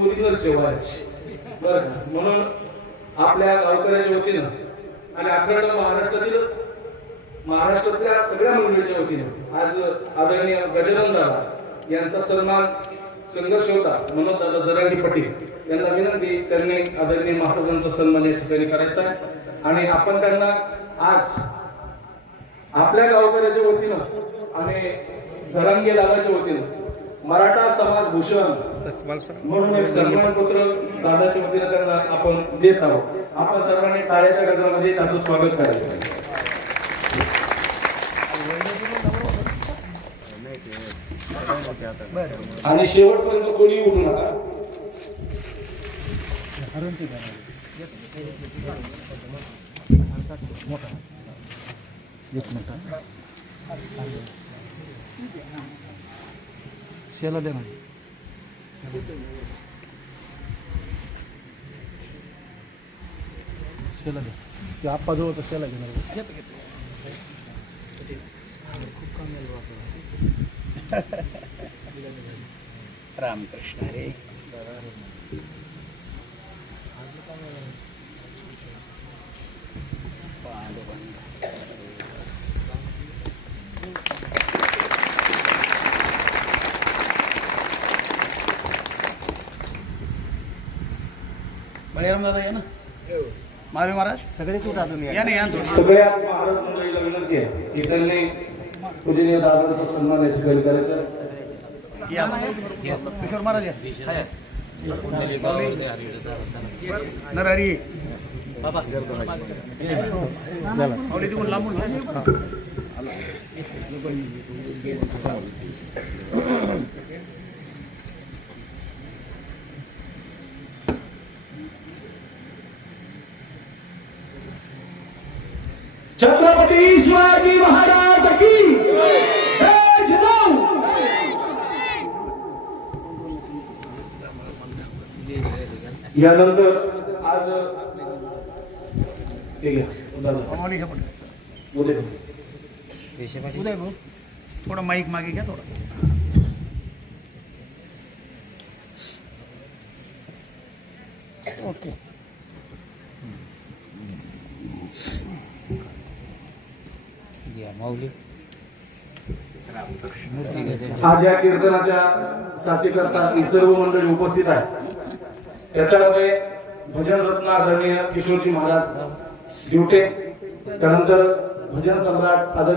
Original सेवा आहे म्हणून आपल्या गावकऱ्याच्या वतीनं आणि अखंड महाराष्ट्रातील महाराष्ट्रातल्या सगळ्या मंडळीच्या वतीनं आज आदरणीय गजानन दादा यांचा सन्मान संघर्ष होता म्हणून दादा जरांगी पाटील यांना विनंती त्यांनी आदरणीय महाराजांचा सन्मान या ठिकाणी करायचा आहे आणि आपण त्यांना आज आपल्या गावकऱ्याच्या वतीनं आणि जरांगी दादाच्या वतीनं मराठा समाज भूषण म्हणून एक सन्मानपत्र दादाच्या वतीनं त्यांना आपण देत आहोत. आपण सर्वांनी टाळ्याच्या गजरामध्ये त्याचं स्वागत करायचं. आणि शेवटपर्यंत कोणी उठू नका. शेला दे ना शेला दे ते आप्पा जवळ तर शेला घेणार रामकृष्ण रे बळीराम दादा या ना. महावी महाराज सगळेच उठा तुम्ही या ना या थोडं. सगळ्याच महाराज मंडळीला विनंती आहे की त्यांनी पूजनीय दादांचा सन्मान करायचा. या. किशोर महाराज या. हाय. नरहरी तिकडून लांबून छत्रपती शिवाजी महाराज की यानंतर आज. उदय भाऊ थोडा माईक मागे घ्या थोडा. ओके. आज या कीर्तनाच्या साथीकरता ही सर्व मंडळी उपस्थित आहे त्याच्यामध्ये भजन रत्न आदरणीय किशोरजी महाराज दिवटे त्यानंतर भजन सम्राट आदरणीय